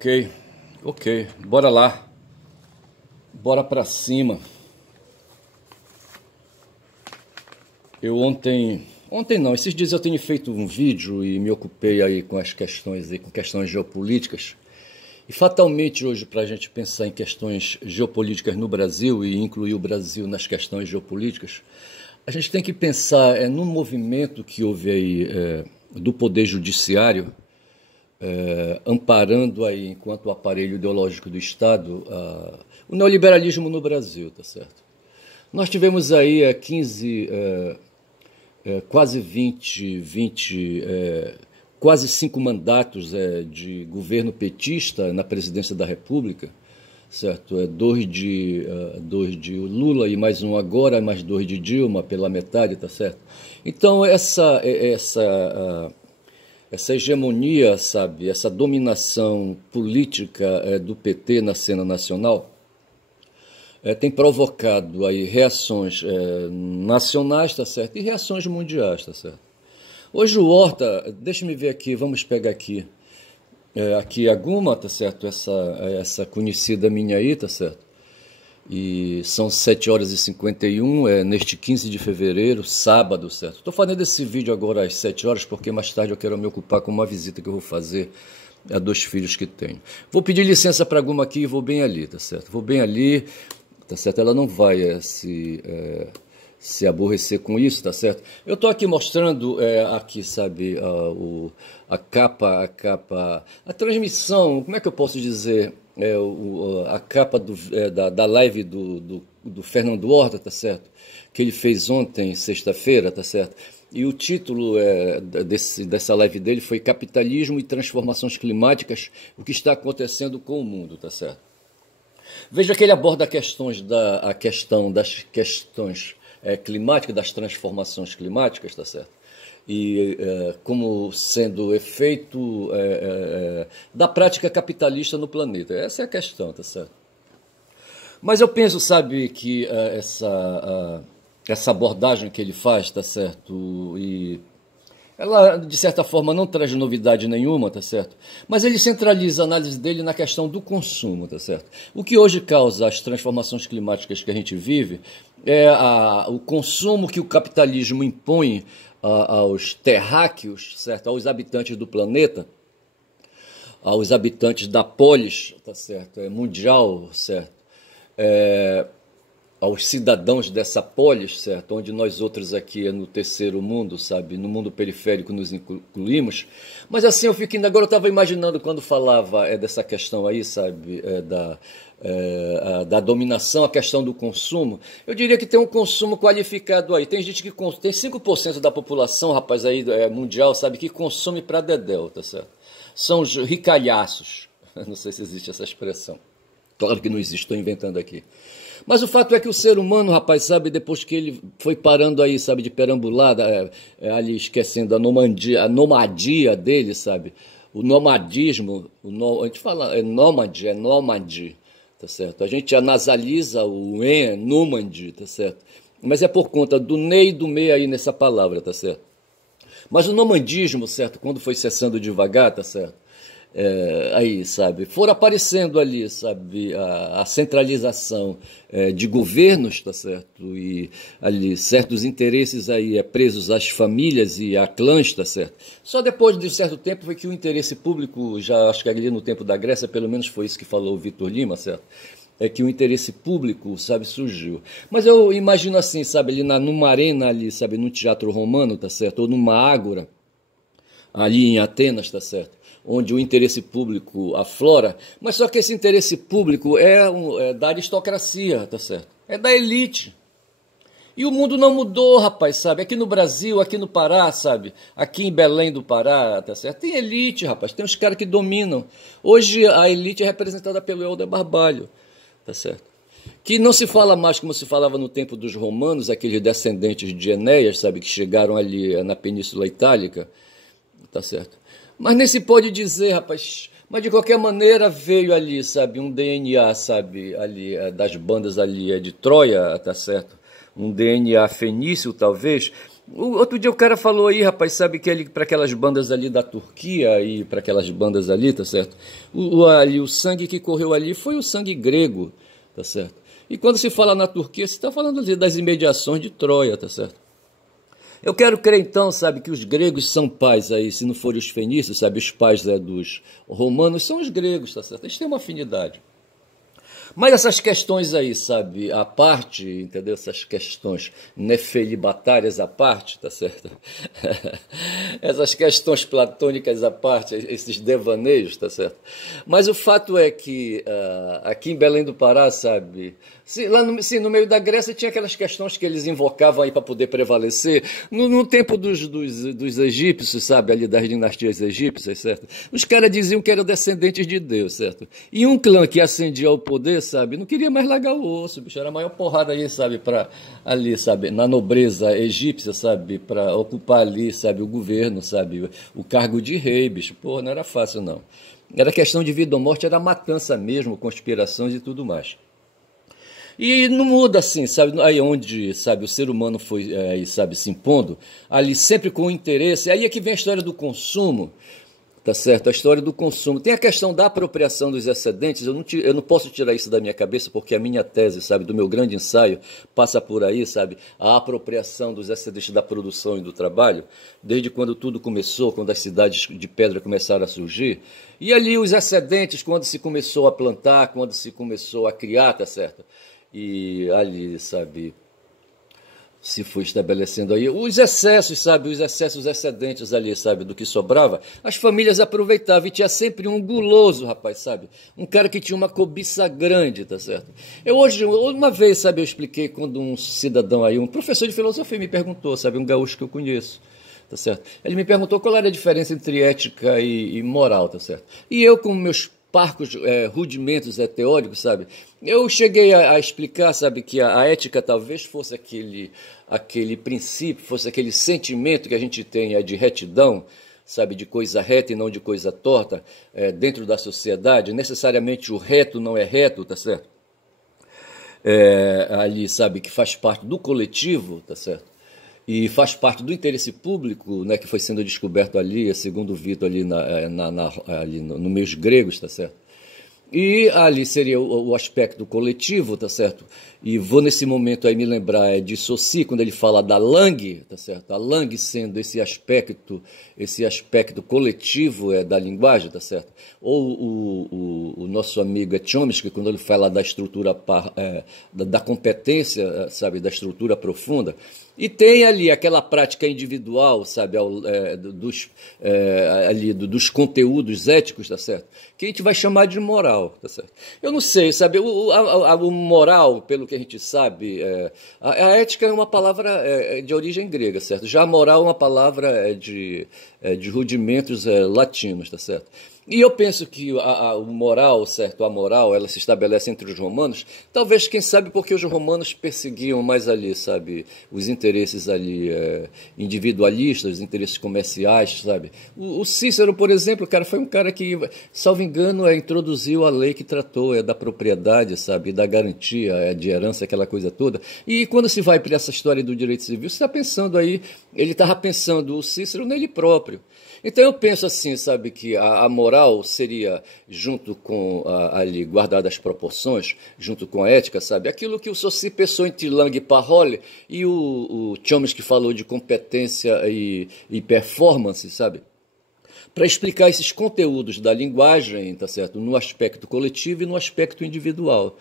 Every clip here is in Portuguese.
Ok, ok, bora lá, bora pra cima. Eu ontem não, esses dias eu tenho feito um vídeo e me ocupei aí com as questões, com questões geopolíticas. E fatalmente hoje, para a gente pensar em questões geopolíticas no Brasil e incluir o Brasil nas questões geopolíticas, a gente tem que pensar num movimento que houve aí do Poder Judiciário, amparando aí, enquanto o aparelho ideológico do Estado, o neoliberalismo no Brasil, tá certo? Nós tivemos aí quase 20, quase 5 mandatos de governo petista na presidência da República, certo? Dois de Lula e mais um agora, mais 2 de Dilma, pela metade, tá certo? Então essa hegemonia, sabe, essa dominação política do PT na cena nacional tem provocado aí reações nacionais, tá certo, e reações mundiais, tá certo. Hoje o Horta, deixa-me ver aqui, vamos pegar aqui, aqui a Guma, tá certo, essa conhecida minha aí, tá certo, e são 7h51, neste 15 de fevereiro, sábado, certo. Estou fazendo esse vídeo agora às 7 horas, porque mais tarde eu quero me ocupar com uma visita que eu vou fazer a 2 filhos que tenho. Vou pedir licença para a Guma aqui e vou bem ali, tá certo, vou bem ali, tá certo, ela não vai se aborrecer com isso, tá certo? Eu estou aqui mostrando aqui, sabe, a capa, a transmissão, como é que eu posso dizer, a capa da live do Fernando Horta, tá certo? Que ele fez ontem, sexta-feira, tá certo? E o título dessa live dele foi Capitalismo e Transformações Climáticas, o que está acontecendo com o mundo, tá certo? Veja que ele aborda a questão das questões climáticas, das transformações climáticas, tá certo? E como sendo efeito da prática capitalista no planeta. Essa é a questão, tá certo? Mas eu penso, sabe, que essa abordagem que ele faz, tá certo, e ela, de certa forma, não traz novidade nenhuma, tá certo? Mas ele centraliza a análise dele na questão do consumo, tá certo? O que hoje causa as transformações climáticas que a gente vive é o consumo que o capitalismo impõe aos terráqueos, certo? Aos habitantes do planeta, aos habitantes da polis, tá certo? Mundial, certo? Aos cidadãos dessa polis, certo? Onde nós outros aqui no terceiro mundo, sabe? No mundo periférico nos incluímos. Mas assim, agora eu estava imaginando quando falava dessa questão aí, sabe? Da dominação, a questão do consumo. Eu diria que tem um consumo qualificado aí. Tem gente que tem 5% da população, rapaz, aí mundial, sabe? Que consome pra dedéu, tá certo? São os ricalhaços. Não sei se existe essa expressão. Claro que não existe, estou inventando aqui. Mas o fato é que o ser humano, rapaz, sabe, depois que ele foi parando aí, sabe, de perambular, ali esquecendo a nomadia dele, sabe, o nomadismo, a gente fala, nômade, tá certo? A gente nasaliza o nômade, tá certo? Mas é por conta do ne e do me aí nessa palavra, tá certo? Mas o nomadismo, certo, quando foi cessando devagar, tá certo? Aí, sabe, foram aparecendo ali, sabe, a centralização de governos, tá certo, e ali certos interesses aí presos às famílias e a clãs, tá certo. Só depois de certo tempo foi que o interesse público, já acho que ali no tempo da Grécia, pelo menos foi isso que falou o Vitor Lima, certo, que o interesse público, sabe, surgiu. Mas eu imagino assim, sabe, ali numa arena ali, sabe, num teatro romano, tá certo, ou numa ágora, ali em Atenas, tá certo, onde o interesse público aflora, mas só que esse interesse público é da aristocracia, tá certo? É da elite. E o mundo não mudou, rapaz, sabe? Aqui no Brasil, aqui no Pará, sabe? Aqui em Belém do Pará, tá certo? Tem elite, rapaz, tem os caras que dominam. Hoje a elite é representada pelo Helder Barbalho, tá certo? Que não se fala mais como se falava no tempo dos romanos, aqueles descendentes de Enéas, sabe? Que chegaram ali na Península Itálica, tá certo? Mas nem se pode dizer, rapaz, mas de qualquer maneira veio ali, sabe, um DNA, sabe, ali, das bandas ali de Troia, tá certo? Um DNA fenício, talvez, O outro dia o cara falou aí, rapaz, sabe que ele para aquelas bandas ali da Turquia e para aquelas bandas ali, tá certo? O sangue que correu ali foi o sangue grego, tá certo? E quando se fala na Turquia, se está falando ali das imediações de Troia, tá certo? Eu quero crer então, sabe, que os gregos são pais aí, se não forem os fenícios, sabe, os pais dos romanos são os gregos, tá certo? Eles têm uma afinidade. Mas essas questões aí, sabe, à parte, entendeu? Essas questões nefelibatárias à parte, tá certo? Essas questões platônicas à parte, esses devaneios, tá certo? Mas o fato é que aqui em Belém do Pará, sabe, no meio da Grécia tinha aquelas questões que eles invocavam aí para poder prevalecer. No tempo dos egípcios, sabe, ali das dinastias egípcias, certo? Os caras diziam que eram descendentes de Deus, certo? E um clã que ascendia ao poder, sabe, não queria mais largar o osso, bicho, era a maior porrada aí, sabe, para ali, sabe, na nobreza egípcia, sabe, para ocupar ali, sabe, o governo, sabe, o cargo de rei, bicho, porra, não era fácil não. Era questão de vida ou morte, era matança mesmo, conspirações e tudo mais. E não muda assim, sabe, aí onde, sabe, o ser humano foi, aí, sabe, se impondo, ali sempre com interesse, aí é que vem a história do consumo, tá certo? A história do consumo. Tem a questão da apropriação dos excedentes, eu não posso tirar isso da minha cabeça, porque a minha tese, sabe, do meu grande ensaio, passa por aí, sabe, a apropriação dos excedentes da produção e do trabalho, desde quando tudo começou, quando as cidades de pedra começaram a surgir, e ali os excedentes, quando se começou a plantar, quando se começou a criar, tá certo? E ali, sabe, se foi estabelecendo aí os excessos, sabe, os excessos excedentes ali, sabe, do que sobrava, as famílias aproveitavam e tinha sempre um guloso, rapaz, sabe, um cara que tinha uma cobiça grande, tá certo? Eu hoje, uma vez, sabe, eu expliquei quando um cidadão aí, um professor de filosofia me perguntou, sabe, um gaúcho que eu conheço, tá certo? Ele me perguntou qual era a diferença entre ética e moral, tá certo? E eu, com meus parcos rudimentos teóricos, sabe? Eu cheguei a explicar, sabe, que a ética talvez fosse aquele princípio, fosse aquele sentimento que a gente tem de retidão, sabe, de coisa reta e não de coisa torta, dentro da sociedade. Necessariamente o reto não é reto, tá certo? Ali, sabe, que faz parte do coletivo, tá certo? E faz parte do interesse público, né, que foi sendo descoberto ali, segundo o Vitor, ali, ali no meios gregos, tá certo? E ali seria o aspecto coletivo, tá certo? E vou nesse momento aí me lembrar de Saussure, quando ele fala da langue, tá certo? A langue sendo esse aspecto coletivo da linguagem, tá certo? Ou o nosso amigo Chomsky, quando ele fala da estrutura, da competência, sabe? Da estrutura profunda. E tem ali aquela prática individual, sabe, dos conteúdos éticos, tá certo? Que a gente vai chamar de moral, tá certo? Eu não sei, sabe, o moral, pelo que a gente sabe, a ética é uma palavra de origem grega, certo? Já a moral é uma palavra de rudimentos latinos, tá certo? E eu penso que o moral, certo, a moral, ela se estabelece entre os romanos, talvez, quem sabe, porque os romanos perseguiam mais ali, sabe, os interesses ali individualistas, os interesses comerciais, sabe. O Cícero, por exemplo, cara, foi um cara que, salvo engano, introduziu a lei que tratou da propriedade, sabe, da garantia de herança, aquela coisa toda. E quando se vai para essa história do direito civil, você está pensando aí, ele estava pensando, o Cícero, nele próprio. Então eu penso assim, sabe, que a moral seria, junto com, ali, guardadas as proporções, junto com a ética, sabe, aquilo que o Saussure pensou entre Lang e Parole, e o Chomsky falou de competência e performance, sabe, para explicar esses conteúdos da linguagem, tá certo, no aspecto coletivo e no aspecto individual,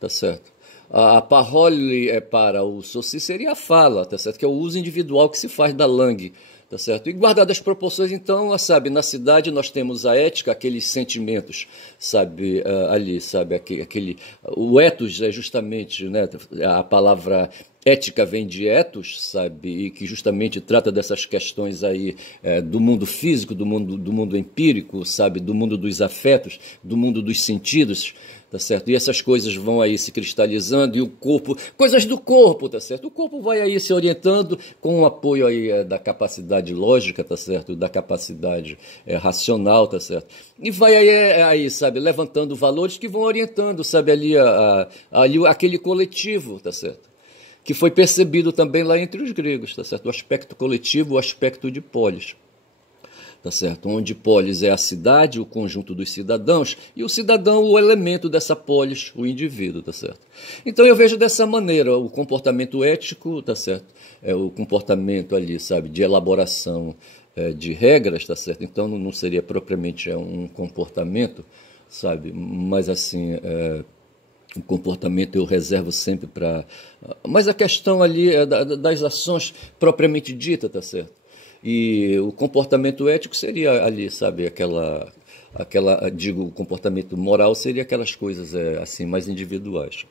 tá certo. A parole para o Saussure seria a fala, tá certo, que é o uso individual que se faz da langue, tá certo? E guardadas as proporções, então, sabe, na cidade nós temos a ética, aqueles sentimentos, sabe, ali, sabe, o ethos é justamente, né, a palavra ética vem de ethos, sabe, e que justamente trata dessas questões aí do mundo físico, do mundo empírico, sabe, do mundo dos afetos, do mundo dos sentidos, tá certo? E essas coisas vão aí se cristalizando, e o corpo, coisas do corpo, tá certo? O corpo vai aí se orientando com o apoio aí da capacidade lógica, tá certo? Da capacidade racional, tá certo? E vai aí, sabe, levantando valores que vão orientando, sabe, ali aquele coletivo, tá certo? que foi percebido também lá entre os gregos, tá certo? O aspecto coletivo, o aspecto de polis. Tá certo? Onde polis é a cidade, o conjunto dos cidadãos, e o cidadão o elemento dessa polis, o indivíduo, tá certo? Então eu vejo dessa maneira o comportamento ético, tá certo? É o comportamento ali, sabe, de elaboração de regras, tá certo? Então não seria propriamente um comportamento, sabe? Mas assim, o comportamento eu reservo sempre para... Mas a questão ali é das ações propriamente dita, tá certo? E o comportamento ético seria ali, sabe, digo, o comportamento moral seria aquelas coisas assim mais individuais.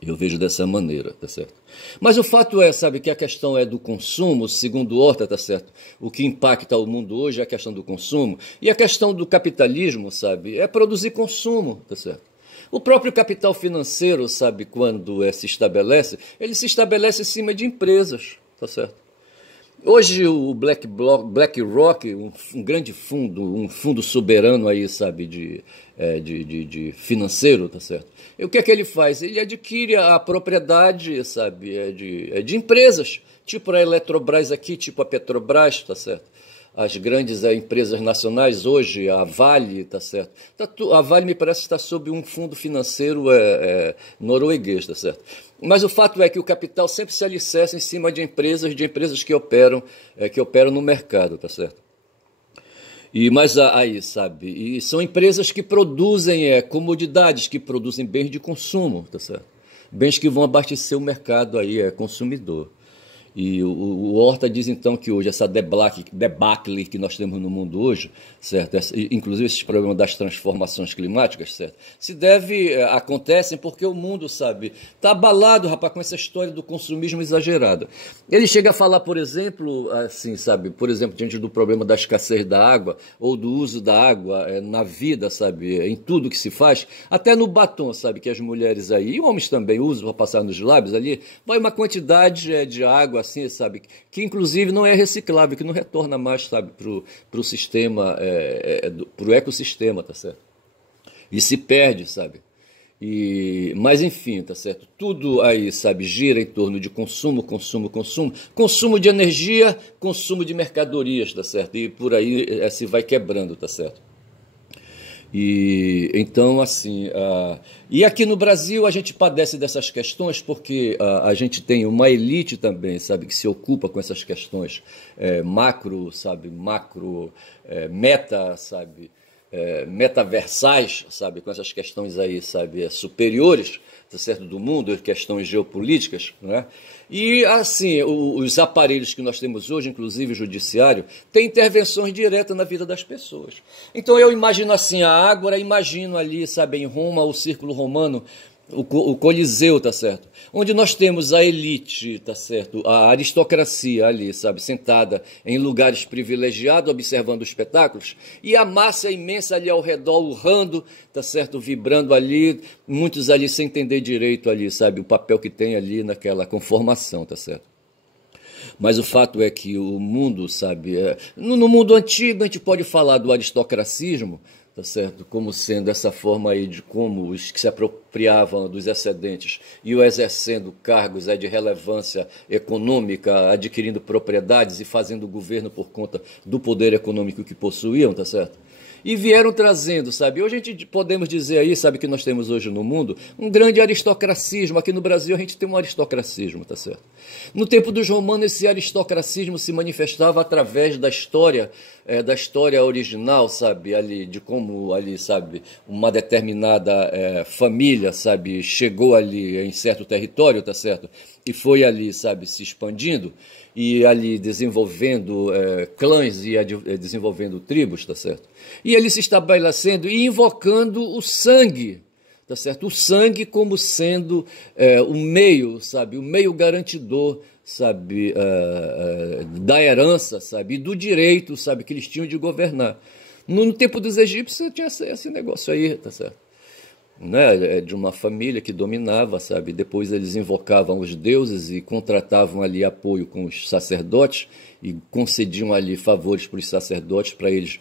Eu vejo dessa maneira, tá certo? Mas o fato é, sabe, que a questão é do consumo, segundo Horta, tá certo? O que impacta o mundo hoje é a questão do consumo, e a questão do capitalismo, sabe, é produzir consumo, tá certo? O próprio capital financeiro, sabe, quando se estabelece, ele se estabelece em cima de empresas, tá certo? Hoje o BlackRock, um grande fundo, um fundo soberano aí, sabe, de financeiro, tá certo? E o que é que ele faz? Ele adquire a propriedade, sabe, de empresas, tipo a Eletrobras aqui, tipo a Petrobras, tá certo? As grandes empresas nacionais hoje, a Vale, tá certo? A Vale me parece estar sob um fundo financeiro norueguês, tá certo? Mas o fato é que o capital sempre se alicerça em cima de empresas que operam no mercado, tá certo? Mas aí, sabe? E são empresas que produzem comodidades, que produzem bens de consumo, tá certo? Bens que vão abastecer o mercado aí, consumidor. E o Horta diz então que hoje essa debacle que nós temos no mundo hoje, certo? Inclusive esses problemas das transformações climáticas, certo? Acontecem porque o mundo, sabe, está abalado, rapaz, com essa história do consumismo exagerado. Ele chega a falar, por exemplo, assim, sabe, por exemplo, diante do problema da escassez da água ou do uso da água na vida, sabe, em tudo que se faz, até no batom, sabe, que as mulheres aí, e homens também usam para passar nos lábios ali, vai uma quantidade de água assim, sabe, que inclusive não é reciclável, que não retorna mais, sabe, pro sistema, pro ecossistema, tá certo? E se perde, sabe? Mas enfim, tá certo? Tudo aí, sabe, gira em torno de consumo, consumo de energia, consumo de mercadorias, tá certo? E por aí se vai quebrando, tá certo? E então, assim, e aqui no Brasil a gente padece dessas questões porque a gente tem uma elite também, sabe, que se ocupa com essas questões macro, sabe, meta, sabe, metaversais, sabe, com essas questões aí, sabe, superiores, tá certo, do mundo, questões geopolíticas, né? E, assim, os aparelhos que nós temos hoje, inclusive o judiciário, tem intervenções diretas na vida das pessoas. Então eu imagino assim, agora imagino ali, sabe, em Roma, o Círculo Romano, o Coliseu, tá certo? Onde nós temos a elite, tá certo? A aristocracia ali, sabe? Sentada em lugares privilegiados, observando os espetáculos, e a massa imensa ali ao redor, urrando, tá certo? Vibrando ali, muitos ali sem entender direito ali, sabe? O papel que tem ali naquela conformação, tá certo? Mas o fato é que o mundo, sabe, no mundo antigo a gente pode falar do aristocracismo, tá certo? Como sendo essa forma aí de como os que se apropriavam dos excedentes iam exercendo cargos de relevância econômica, adquirindo propriedades e fazendo governo por conta do poder econômico que possuíam, tá certo? E vieram trazendo, sabe? Hoje a gente podemos dizer aí, sabe, que nós temos hoje no mundo um grande aristocracismo. Aqui no Brasil a gente tem um aristocracismo, tá certo? No tempo dos romanos esse aristocracismo se manifestava através da história original, sabe? Ali, de como ali, sabe, uma determinada família, sabe, chegou ali em certo território, tá certo? E foi ali, sabe, se expandindo e ali desenvolvendo clãs e desenvolvendo tribos, tá certo? E ele se estabelecendo e invocando o sangue, tá certo? O sangue como sendo o meio, sabe? O meio garantidor, sabe? Da herança, sabe? E do direito, sabe? Que eles tinham de governar. No tempo dos egípcios tinha esse negócio aí, tá certo? né, de uma família que dominava, sabe? Depois eles invocavam os deuses e contratavam ali apoio com os sacerdotes e concediam ali favores para os sacerdotes para eles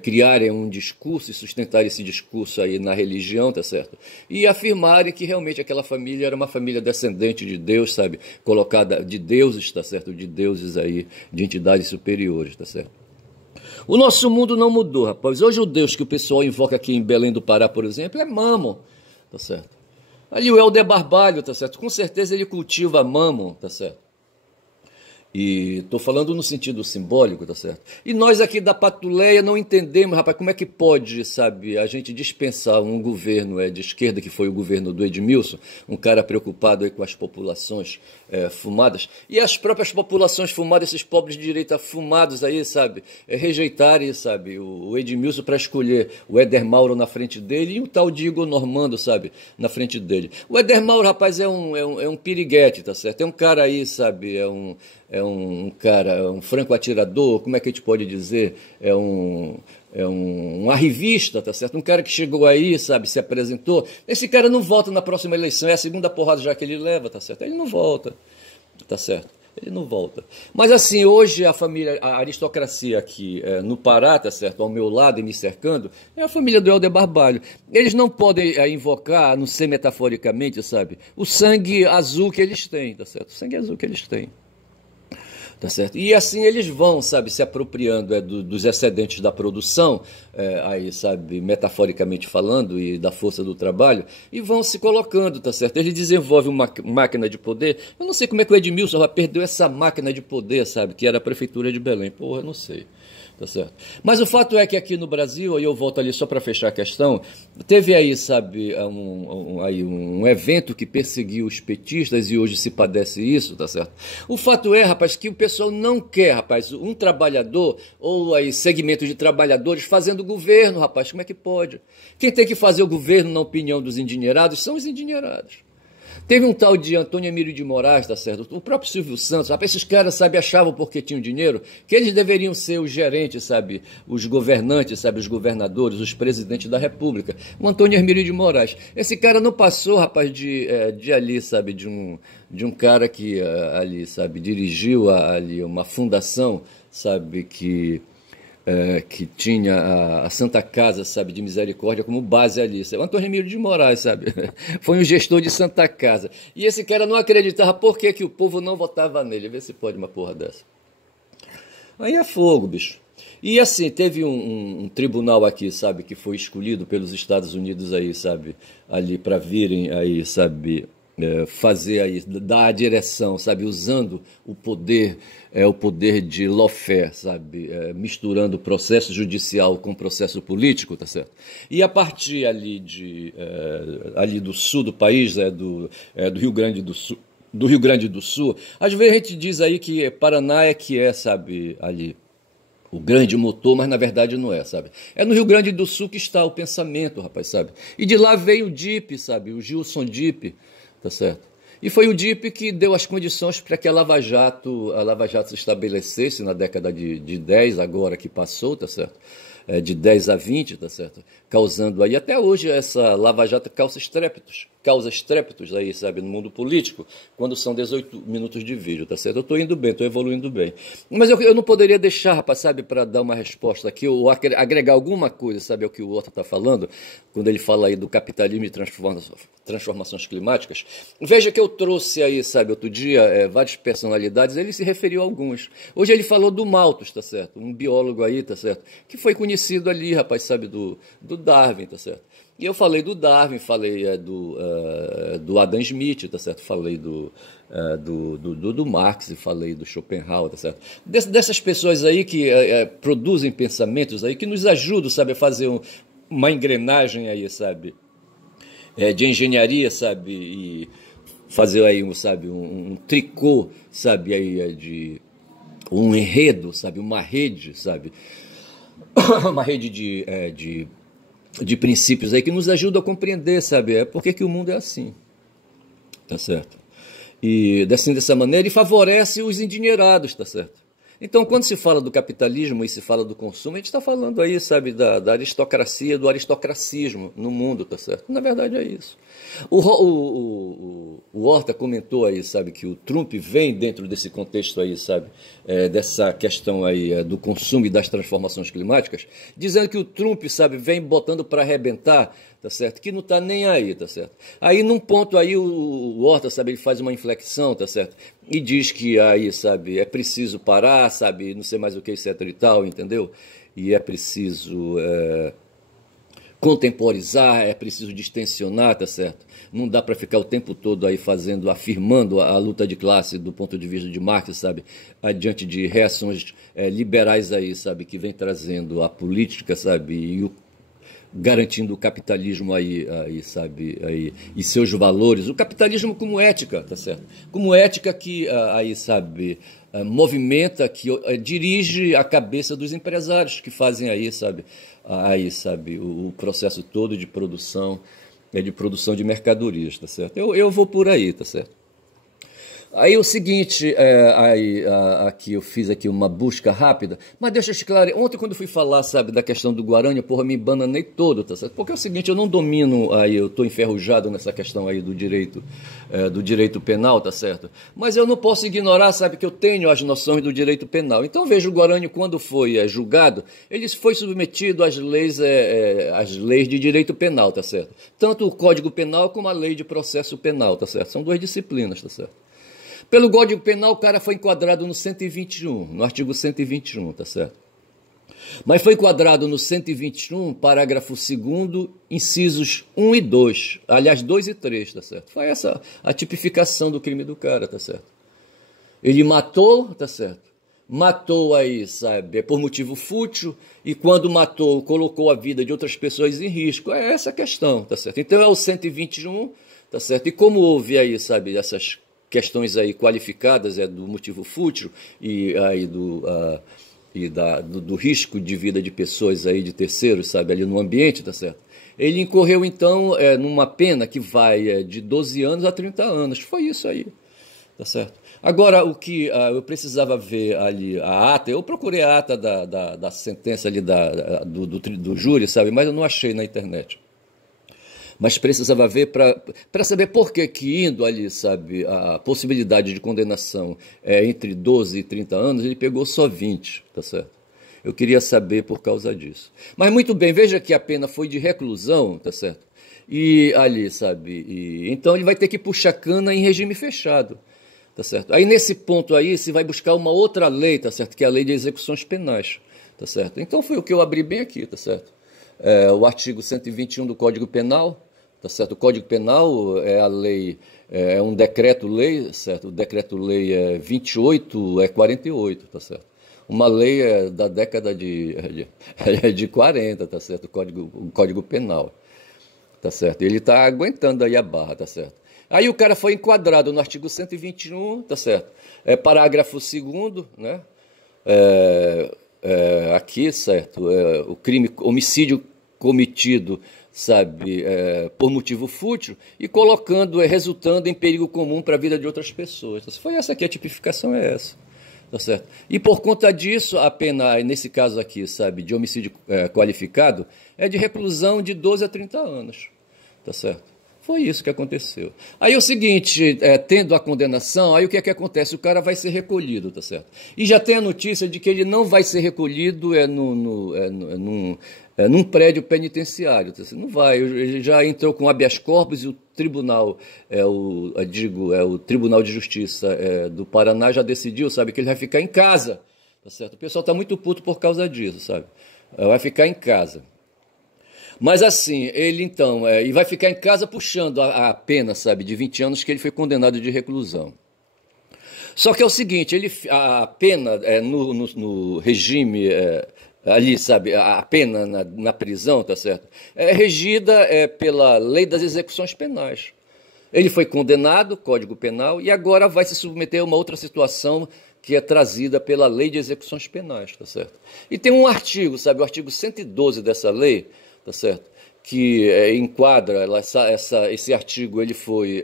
criarem um discurso e sustentarem esse discurso aí na religião, tá certo? E afirmarem que realmente aquela família era uma família descendente de Deus, sabe? Colocada de deuses, tá certo? De deuses aí, de entidades superiores, tá certo? O nosso mundo não mudou, rapaz. Hoje o Deus que o pessoal invoca aqui em Belém do Pará, por exemplo, é Mammon, tá certo? Ali o Helder Barbalho, tá certo? Com certeza ele cultiva Mammon, tá certo? E estou falando no sentido simbólico, tá certo? E nós aqui da Patuleia não entendemos, rapaz, como é que pode, sabe, a gente dispensar um governo de esquerda, que foi o governo do Edmilson, um cara preocupado aí com as populações fumadas, e as próprias populações fumadas, esses pobres de direita fumados aí, sabe, rejeitarem, sabe, o Edmilson para escolher o Éder Mauro na frente dele e o tal de Igor Normando, sabe, na frente dele. O Éder Mauro, rapaz, é um piriguete, tá certo? É um cara aí, sabe, é um cara, um franco atirador, como é que a gente pode dizer? É um arrivista, tá certo? Um cara que chegou aí, sabe, se apresentou. Esse cara não volta na próxima eleição, é a segunda porrada já que ele leva, tá certo? Ele não volta, tá certo? Ele não volta. Mas assim, hoje a família, a aristocracia aqui no Pará, tá certo? Ao meu lado e me cercando, é a família do Helder Barbalho. Eles não podem invocar, a não ser metaforicamente, sabe? O sangue azul que eles têm, tá certo? O sangue azul que eles têm. Tá certo? E assim eles vão, sabe, se apropriando dos excedentes da produção, aí, sabe, metaforicamente falando, e da força do trabalho, e vão se colocando, tá certo? Eles desenvolvem uma máquina de poder. Eu não sei como é que o Edmilson já perdeu essa máquina de poder, sabe, que era a prefeitura de Belém. Porra, eu não sei. Tá certo? Mas o fato é que aqui no Brasil, aí eu volto ali só para fechar a questão, teve aí, sabe, um evento que perseguiu os petistas e hoje se padece isso, tá certo? O fato é, rapaz, que o pessoal não quer, rapaz, um trabalhador ou aí segmento de trabalhadores fazendo governo, rapaz, como é que pode? Quem tem que fazer o governo, na opinião dos endinheirados, são os endinheirados. Teve um tal de Antônio Emílio de Moraes, tá certo? O próprio Silvio Santos, rapaz, esses caras, sabe, achavam porque tinham dinheiro que eles deveriam ser os gerentes, sabe, os governantes, sabe, os governadores, os presidentes da República. O Antônio Emílio de Moraes. Esse cara não passou, rapaz, de ali, sabe, de um cara que ali, sabe, dirigiu ali uma fundação, sabe, que tinha a Santa Casa, sabe, de Misericórdia como base ali. O Antônio Emílio de Moraes, sabe, foi um gestor de Santa Casa. E esse cara não acreditava por que o povo não votava nele. Vê se pode uma porra dessa. Aí é fogo, bicho. E assim, teve um tribunal aqui, sabe, que foi escolhido pelos Estados Unidos aí, sabe, ali para virem aí, sabe, fazer aí, dar a direção, sabe, usando o poder de lawfare, sabe, misturando processo judicial com processo político, tá certo? E a partir ali ali do sul do país, do Rio Grande do Sul, às vezes a gente diz aí que Paraná sabe, ali o grande motor, mas na verdade não é, sabe? É no Rio Grande do Sul que está o pensamento, rapaz, sabe? E de lá veio o DIP, sabe? O Gilson DIP, tá certo? E foi o DIP que deu as condições para que a Lava Jato se estabelecesse na década de 10, agora que passou, tá certo? De 10 a 20, tá certo? Causando aí, até hoje, essa Lava Jato causa estrépitos aí, sabe, no mundo político, quando são 18 minutos de vídeo, tá certo? Eu estou indo bem, estou evoluindo bem. Mas eu não poderia deixar, rapaz, sabe, para dar uma resposta aqui, ou agregar alguma coisa, sabe, ao que o Otto está falando, quando ele fala aí do capitalismo e transformações climáticas. Veja que eu trouxe aí, sabe, outro dia, várias personalidades, ele se referiu a alguns. Hoje ele falou do Malthus, tá certo? Um biólogo aí, tá certo? Que foi conhecido ali, rapaz, sabe, do Darwin, tá certo? E eu falei do Darwin, falei do Adam Smith, tá certo? Falei do Marx e falei do Schopenhauer, tá certo? Dessas pessoas aí que produzem pensamentos aí, que nos ajudam, sabe, a fazer uma engrenagem aí, sabe, de engenharia, sabe, e fazer aí, sabe, um tricô, sabe, aí de um enredo, sabe, uma rede, sabe, uma rede de princípios aí que nos ajudam a compreender, sabe, por que o mundo é assim, tá certo? E assim, dessa maneira, ele favorece os endinheirados, tá certo? Então, quando se fala do capitalismo e se fala do consumo, a gente está falando aí, sabe, da aristocracia, do aristocracismo no mundo, tá certo? Na verdade é isso. O Horta comentou aí, sabe, que o Trump vem dentro desse contexto aí, sabe, dessa questão aí do consumo e das transformações climáticas, dizendo que o Trump, sabe, vem botando para arrebentar, tá certo? Que não está nem aí, tá certo? Aí, num ponto aí, o Horta, sabe, ele faz uma inflexão, tá certo? E diz que aí, sabe, é preciso parar, sabe, não sei mais o que, etc e tal, entendeu? E é preciso contemporizar, é preciso distensionar, tá certo? Não dá para ficar o tempo todo aí fazendo, afirmando a luta de classe do ponto de vista de Marx, sabe? Adiante de reações liberais aí, sabe? Que vem trazendo a política, sabe? E garantindo o capitalismo aí, sabe? Aí, e seus valores. O capitalismo como ética, tá certo? Como ética que aí, sabe? Movimenta, que dirige a cabeça dos empresários que fazem aí, sabe, o processo todo de produção de mercadorias, tá certo? Eu vou por aí, tá certo? Aí o seguinte, aqui eu fiz aqui uma busca rápida, mas deixa eu te clarear. Ontem quando eu fui falar, sabe, da questão do Guarani, porra, me bananei todo, tá certo? Porque é o seguinte, eu não domino, aí eu estou enferrujado nessa questão aí do direito penal, tá certo? Mas eu não posso ignorar, sabe, que eu tenho as noções do direito penal. Então veja, o Guarani, quando foi julgado, ele foi submetido às leis de direito penal, tá certo? Tanto o Código Penal como a lei de processo penal, tá certo? São duas disciplinas, tá certo? Pelo Código Penal, o cara foi enquadrado no 121, no artigo 121, tá certo? Mas foi enquadrado no 121, parágrafo 2º, incisos 1 e 2, aliás, 2 e 3, tá certo? Foi essa a tipificação do crime do cara, tá certo? Ele matou, tá certo? Matou aí, sabe, por motivo fútil, e quando matou, colocou a vida de outras pessoas em risco. É essa a questão, tá certo? Então é o 121, tá certo? E como houve aí, sabe, essas questões aí qualificadas do motivo fútil e aí do risco de vida de pessoas aí, de terceiros, sabe, ali no ambiente, tá certo? Ele incorreu, então, numa pena que vai de 12 anos a 30 anos. Foi isso aí, tá certo? Agora, o que eu precisava ver ali, a ata, eu procurei a ata da sentença ali do júri, sabe, mas eu não achei na internet. Mas precisava ver para saber por que indo ali, sabe, a possibilidade de condenação entre 12 e 30 anos, ele pegou só 20, tá certo? Eu queria saber por causa disso. Mas muito bem, veja que a pena foi de reclusão, tá certo? E ali, sabe, então ele vai ter que puxar cana em regime fechado, tá certo? Aí nesse ponto aí, se vai buscar uma outra lei, tá certo? Que é a lei de execuções penais, tá certo? Então foi o que eu abri bem aqui, tá certo? O artigo 121 do Código Penal, tá certo? O Código Penal é a lei, é um decreto-lei, certo? O decreto-lei é 2848, tá certo? Uma lei da década de 40, tá certo? O Código Penal, tá certo? Ele está aguentando aí a barra, tá certo? Aí o cara foi enquadrado no artigo 121, tá certo? Parágrafo 2º, né? Aqui, certo? O crime, homicídio cometido, sabe, por motivo fútil e colocando, resultando em perigo comum para a vida de outras pessoas. Foi essa aqui, a tipificação é essa, tá certo? E por conta disso, a pena, nesse caso aqui, sabe, de homicídio qualificado, é de reclusão de 12 a 30 anos, tá certo? Foi isso que aconteceu. Aí é o seguinte, tendo a condenação, aí o que é que acontece? O cara vai ser recolhido, tá certo? E já tem a notícia de que ele não vai ser recolhido num prédio penitenciário, tá certo? Não vai, ele já entrou com habeas corpus e o tribunal, o Tribunal de Justiça do Paraná já decidiu, sabe, que ele vai ficar em casa, tá certo? O pessoal está muito puto por causa disso, sabe? Vai ficar em casa. Mas assim, ele então, e vai ficar em casa puxando a pena, sabe, de 20 anos que ele foi condenado de reclusão. Só que é o seguinte, a pena no regime, ali, sabe, a pena na prisão, tá certo? É regida pela lei das execuções penais. Ele foi condenado, Código Penal, e agora vai se submeter a uma outra situação que é trazida pela lei de execuções penais, tá certo? E tem um artigo, sabe, o artigo 112 dessa lei, tá certo? Que enquadra, esse artigo ele foi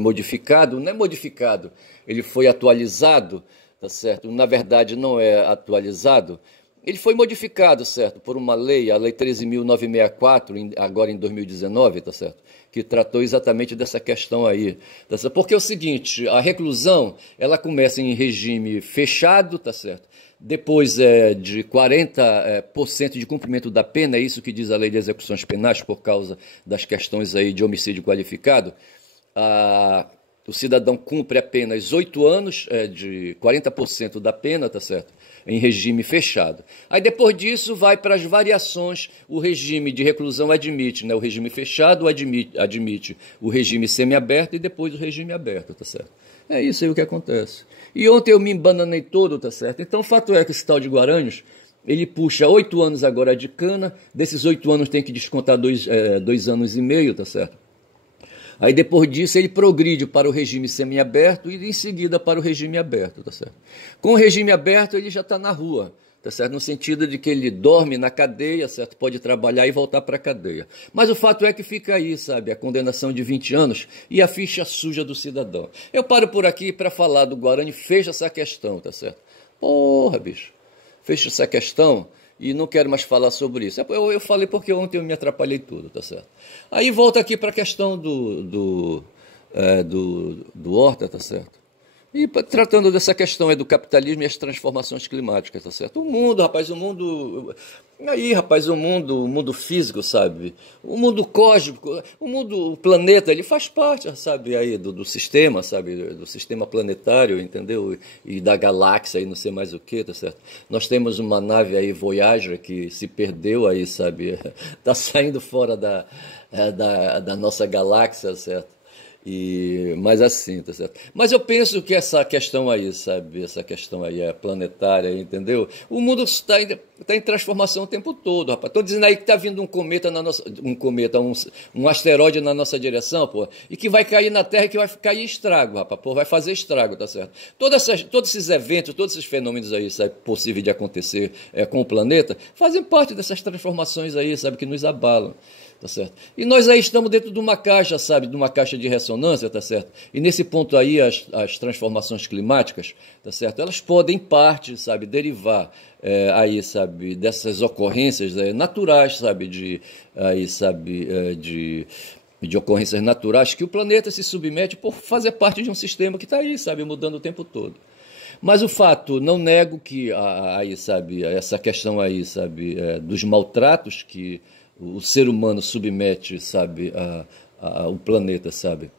modificado, não é modificado, ele foi atualizado, tá certo? Na verdade não é atualizado. Ele foi modificado, certo, por uma lei, a Lei 13.964, agora em 2019, tá certo? Que tratou exatamente dessa questão aí. Tá certo? Porque é o seguinte, a reclusão, ela começa em regime fechado, tá certo? Depois de 40% de cumprimento da pena, é isso que diz a Lei de Execuções Penais, por causa das questões aí de homicídio qualificado. O cidadão cumpre apenas 8 anos, de 40% da pena, tá certo? Em regime fechado. Aí depois disso vai para as variações, o regime de reclusão admite, né? O regime fechado admite o regime semiaberto e depois o regime aberto, tá certo? É isso aí o que acontece. E ontem eu me embananei todo, tá certo? Então o fato é que esse tal de Guaranhos, ele puxa 8 anos agora de cana, desses 8 anos tem que descontar 2 anos e meio, tá certo? Aí depois disso ele progride para o regime semiaberto e em seguida para o regime aberto, tá certo? Com o regime aberto ele já está na rua, tá certo? No sentido de que ele dorme na cadeia, certo? Pode trabalhar e voltar para a cadeia. Mas o fato é que fica aí, sabe, a condenação de 20 anos e a ficha suja do cidadão. Eu paro por aqui para falar do Guarani, fecha essa questão, tá certo? Porra, bicho, fecha essa questão. E não quero mais falar sobre isso. Eu falei porque ontem eu me atrapalhei tudo, tá certo? Aí volta aqui para a questão do Horta, tá certo? E tratando dessa questão do capitalismo e as transformações climáticas, tá certo? O mundo, rapaz, o mundo... Aí, rapaz, o mundo físico, sabe? O mundo cósmico, o planeta, ele faz parte, sabe, aí do sistema, sabe? Do sistema planetário, entendeu? E da galáxia, e não sei mais o que, tá certo? Nós temos uma nave aí, Voyager, que se perdeu aí, sabe? Tá saindo fora da nossa galáxia, certo? Mas assim, tá certo? Mas eu penso que essa questão aí, sabe? Essa questão aí é planetária, entendeu? O mundo está em transformação o tempo todo, rapaz. Estou dizendo aí que está vindo um cometa um asteroide na nossa direção, pô, e que vai cair na Terra e que vai cair estrago, rapaz. Pô, vai fazer estrago, tá certo? Todos esses eventos, todos esses fenômenos aí, sabe, possíveis de acontecer com o planeta, fazem parte dessas transformações aí, sabe, que nos abalam. Tá certo? E nós aí estamos dentro de uma caixa, sabe, de uma caixa de ressonância, tá certo? E nesse ponto aí as transformações climáticas, tá certo? Elas podem, em parte, sabe, derivar aí, sabe, dessas ocorrências naturais, sabe, de ocorrências naturais que o planeta se submete por fazer parte de um sistema que está aí, sabe, mudando o tempo todo. Mas o fato, não nego que aí, sabe, essa questão aí, sabe, dos maltratos que o ser humano submete, sabe, o planeta, sabe,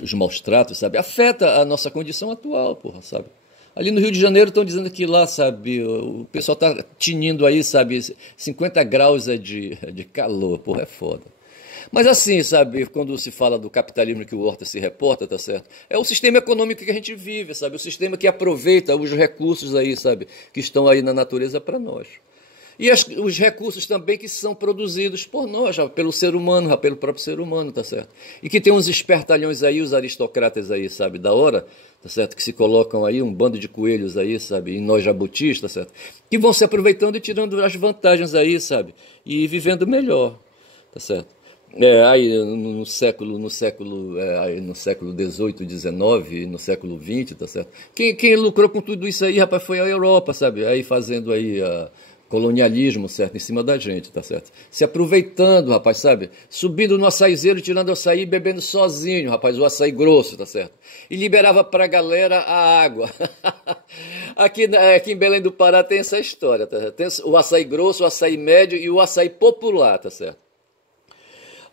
os maus tratos, sabe, afeta a nossa condição atual, porra, sabe. Ali no Rio de Janeiro estão dizendo que lá, sabe, o pessoal está tinindo aí, sabe, 50 graus de calor, porra, é foda. Mas assim, sabe, quando se fala do capitalismo que o Horta se reporta, tá certo? É o sistema econômico que a gente vive, sabe, o sistema que aproveita os recursos aí, sabe, que estão aí na natureza para nós. E os recursos também que são produzidos por nós, já, pelo ser humano, já, pelo próprio ser humano, tá certo? E que tem uns espertalhões aí, os aristocratas aí, sabe, da hora, tá certo? Que se colocam aí, um bando de coelhos aí, sabe, em nós jabutis, tá certo? Que vão se aproveitando e tirando as vantagens aí, sabe? E vivendo melhor, tá certo? Aí no século XVIII, XIX, no século XX, tá certo? Quem lucrou com tudo isso aí, rapaz, foi a Europa, sabe? Aí fazendo aí colonialismo, certo, em cima da gente, tá certo? Se aproveitando, rapaz, sabe? Subindo no açaizeiro, tirando açaí e bebendo sozinho, rapaz, o açaí grosso, tá certo? E liberava pra galera a água. Aqui em Belém do Pará tem essa história, tá certo? Tem o açaí grosso, o açaí médio e o açaí popular, tá certo?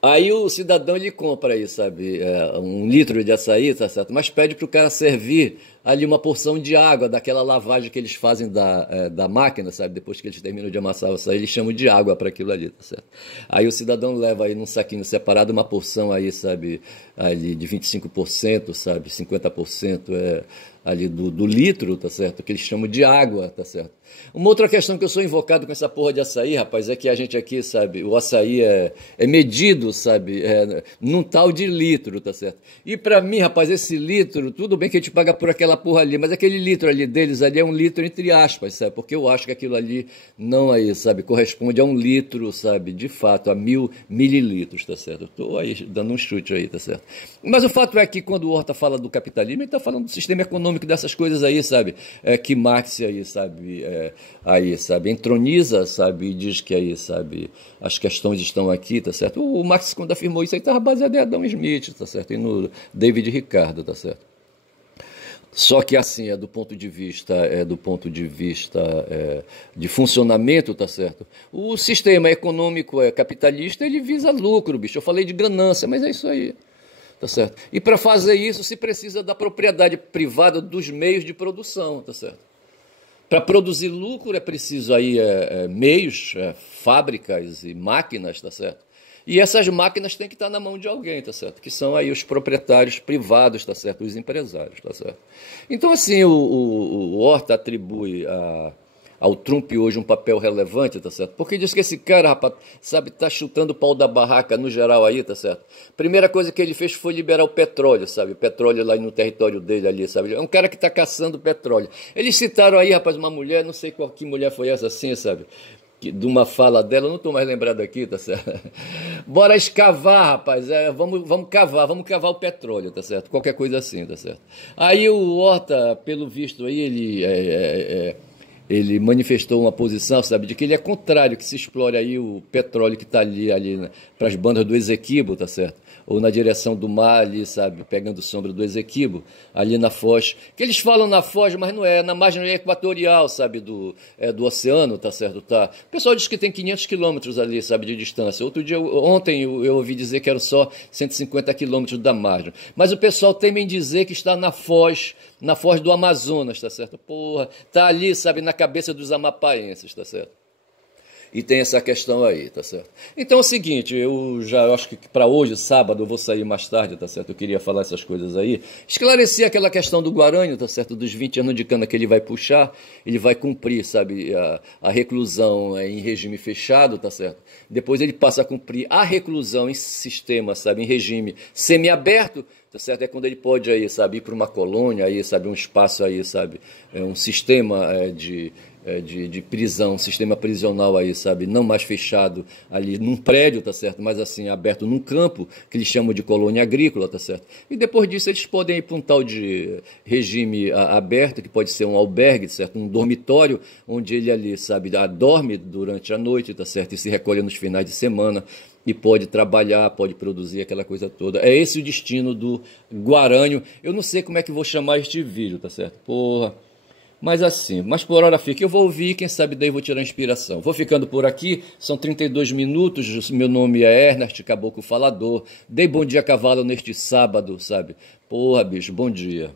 Aí o cidadão ele compra aí, sabe, 1 litro de açaí, tá certo? Mas pede para o cara servir ali uma porção de água, daquela lavagem que eles fazem da máquina, sabe? Depois que eles terminam de amassar o açaí, eles chamam de água para aquilo ali, tá certo? Aí o cidadão leva aí num saquinho separado uma porção aí, sabe, ali de 25%, sabe, 50% ali do litro, tá certo? Que eles chamam de água, tá certo? Uma outra questão que eu sou invocado com essa porra de açaí, rapaz, é que a gente aqui, sabe, o açaí é medido, sabe, num tal de litro, tá certo? E pra mim, rapaz, esse litro, tudo bem que a gente paga por aquela aquela porra ali, mas aquele litro ali deles ali é um litro entre aspas, sabe? Porque eu acho que aquilo ali não aí, sabe, corresponde a um litro, sabe, de fato, a 1.000 mililitros, tá certo? Eu tô aí dando um chute aí, tá certo? Mas o fato é que quando o Horta fala do capitalismo, ele tá falando do sistema econômico dessas coisas aí, sabe? Que Marx aí, sabe, aí, sabe, entroniza, sabe, e diz que aí, sabe, as questões estão aqui, tá certo? O Marx, quando afirmou isso aí, estava baseado em Adam Smith, tá certo? E no David Ricardo, tá certo? Só que assim, do ponto de vista de funcionamento, tá certo? O sistema econômico capitalista, ele visa lucro, bicho. Eu falei de ganância, mas é isso aí, tá certo? E para fazer isso se precisa da propriedade privada dos meios de produção, tá certo? Para produzir lucro é preciso aí meios, fábricas e máquinas, tá certo? E essas máquinas têm que estar na mão de alguém, tá certo? Que são aí os proprietários privados, tá certo? Os empresários, tá certo? Então, assim, o Horta atribui ao Trump hoje um papel relevante, tá certo? Porque diz que esse cara, rapaz, sabe, tá chutando o pau da barraca no geral aí, tá certo? Primeira coisa que ele fez foi liberar o petróleo, sabe? O petróleo lá no território dele ali, sabe? É um cara que tá caçando petróleo. Eles citaram aí, rapaz, uma mulher, não sei qual que mulher foi essa assim, sabe? De uma fala dela, eu não estou mais lembrado aqui, tá certo? Bora escavar, rapaz, vamos cavar o petróleo, tá certo? Qualquer coisa assim, tá certo? Aí o Horta, pelo visto aí, ele manifestou uma posição, sabe, de que ele é contrário que se explore aí o petróleo que está ali né, para as bandas do Esequibo, tá certo? Ou na direção do mar ali, sabe, pegando sombra do Esequibo, ali na foz, que eles falam na foz, mas não é, na margem equatorial, sabe, do oceano, tá certo? Tá. O pessoal diz que tem 500 quilômetros ali, sabe, de distância. Ontem eu ouvi dizer que eram só 150 quilômetros da margem, mas o pessoal teme em dizer que está na foz do Amazonas, tá certo? Porra, tá ali, sabe, na cabeça dos amapaenses, tá certo? E tem essa questão aí, tá certo? Então é o seguinte, eu acho que para hoje, sábado, eu vou sair mais tarde, tá certo? Eu queria falar essas coisas aí. Esclarecer aquela questão do Guarânio, tá certo? Dos 20 anos de cana que ele vai puxar, ele vai cumprir, sabe, a reclusão em regime fechado, tá certo? Depois ele passa a cumprir a reclusão em sistema, sabe, em regime semiaberto, tá certo? É quando ele pode aí, sabe, ir para uma colônia aí, sabe, um espaço aí, sabe, um sistema de prisão, um sistema prisional aí, sabe, não mais fechado ali num prédio, tá certo, mas assim, aberto num campo, que eles chamam de colônia agrícola, tá certo? E depois disso eles podem ir para um tal de regime aberto, que pode ser um albergue, tá certo? Um dormitório, onde ele ali, sabe, dorme durante a noite, tá certo? E se recolhe nos finais de semana, e pode trabalhar, pode produzir aquela coisa toda. É esse o destino do Guarânio. Eu não sei como é que vou chamar este vídeo, tá certo? Porra. Mas assim, mas por hora fica. Eu vou ouvir, quem sabe daí eu vou tirar inspiração. Vou ficando por aqui, são 32 minutos. Meu nome é Ernest Caboclo Falador. Dei bom dia a cavalo neste sábado, sabe? Porra, bicho, bom dia.